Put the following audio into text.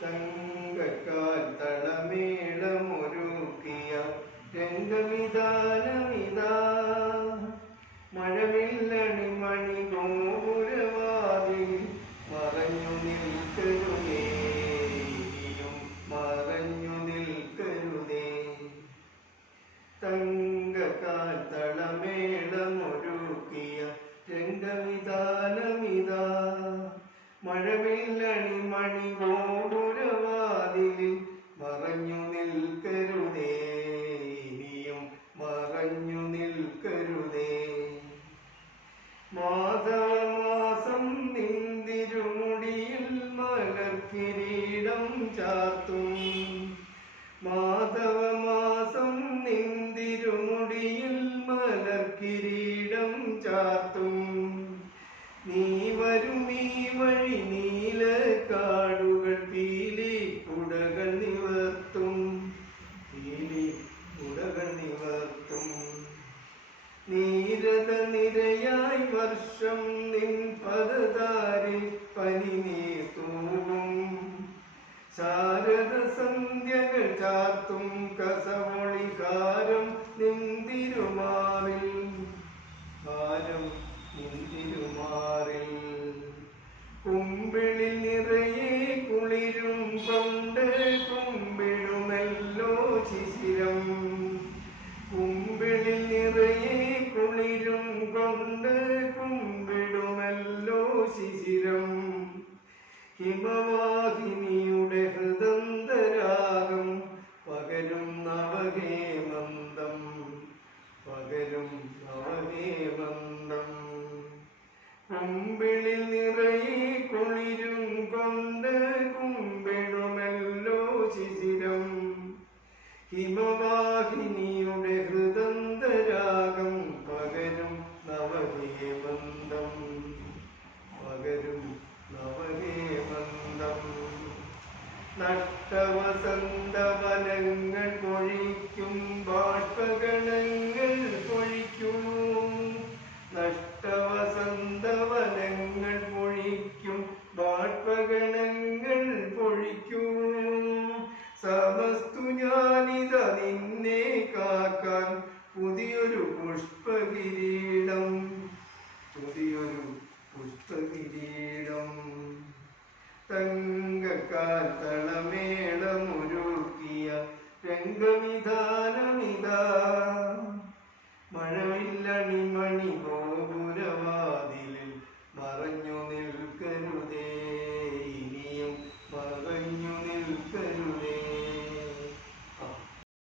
തങ്കക്കാൽ തളമേളമൊരുക്കിയ രംഗവിധാനമിതാ മഴവില്ലണി മണി ഗോപുരവാതിൽ മറഞ്ഞു നിൽക്കരുതേ മറഞ്ഞു നിൽക്കരുതേ തങ്കക്കാൽ തളമേളമൊരുക്കിയ രംഗവിധാനമിതാ മഴവില്ലണി മണി ഗോപുരവാതിലിൽ മറഞ്ഞു നിൽക്കരുതേ ഇനിയും മറഞ്ഞു നിൽക്കരുതേ മാധവമാസം നിന്തിരുമുടിയിൽ മലർക്കിരീടം ചാർത്തും മാധവമാസം നിന്തിരുമുടിയിൽ മലർക്കിരീടം ചാർത്തും നീ വരും ഈ വഴി നീലക്കാടുകൾ പീലി കുടകൾ നിവർത്തും പീലി കുടകൾ നിവർത്തും നീരത നിരയായി വർഷം നിൻ പദതാരിൽ പനിനീർ തൂവും ശാരദ സന്ധ്യകൾ ചാർത്തും കസവൊളികാരം നിന്തിരുമാറിൽ ഭാരം നിന്തിരുമാറിൽ കുമ്പിളിൽ നിറയെ കുളിരും കൊണ്ട് കുമ്പിടുമല്ലോ ശിശിരം കുമ്പിളിൽ നിറയെ കുളിരും കൊണ്ട് കുമ്പിടുമല്ലോ ശിശിരം ഹിമവാഹിനിയുടെ ഹൃദന്തരാഗം പകരും നവഹേമന്തം പകരും നവഹേമന്തം കുമ്പിളിൽ നിറയെ കുളിരും കൊണ്ട് കുമ്പിടുമല്ലോ ശിശിരം ഹിമവാഹിനിയുടെ ഹൃദന്തരാഗം പകരും നവഹേമന്തം പകരും നവഹേമന്തം നഷ്ടവസന്തവനങ്ങൾ പൊഴിക്കും ബാഷ്പഗണങ്ങൾ പൊഴിക്കൂ നഷ്ടവസന്തവനങ്ങൾ പൊഴിക്കും ബാഷ്പഗണങ്ങൾ പൊഴിക്കൂ സമസ്തു ഞാനിത നിന്നെ കാക്കാൻ പുതിയൊരു പുഷ്പകിരീടം പുതിയൊരു പുഷ്പകിരീടം തങ്കക്കാൽ തളമേളമൊരുക്കിയ രംഗവിധാനമിതാ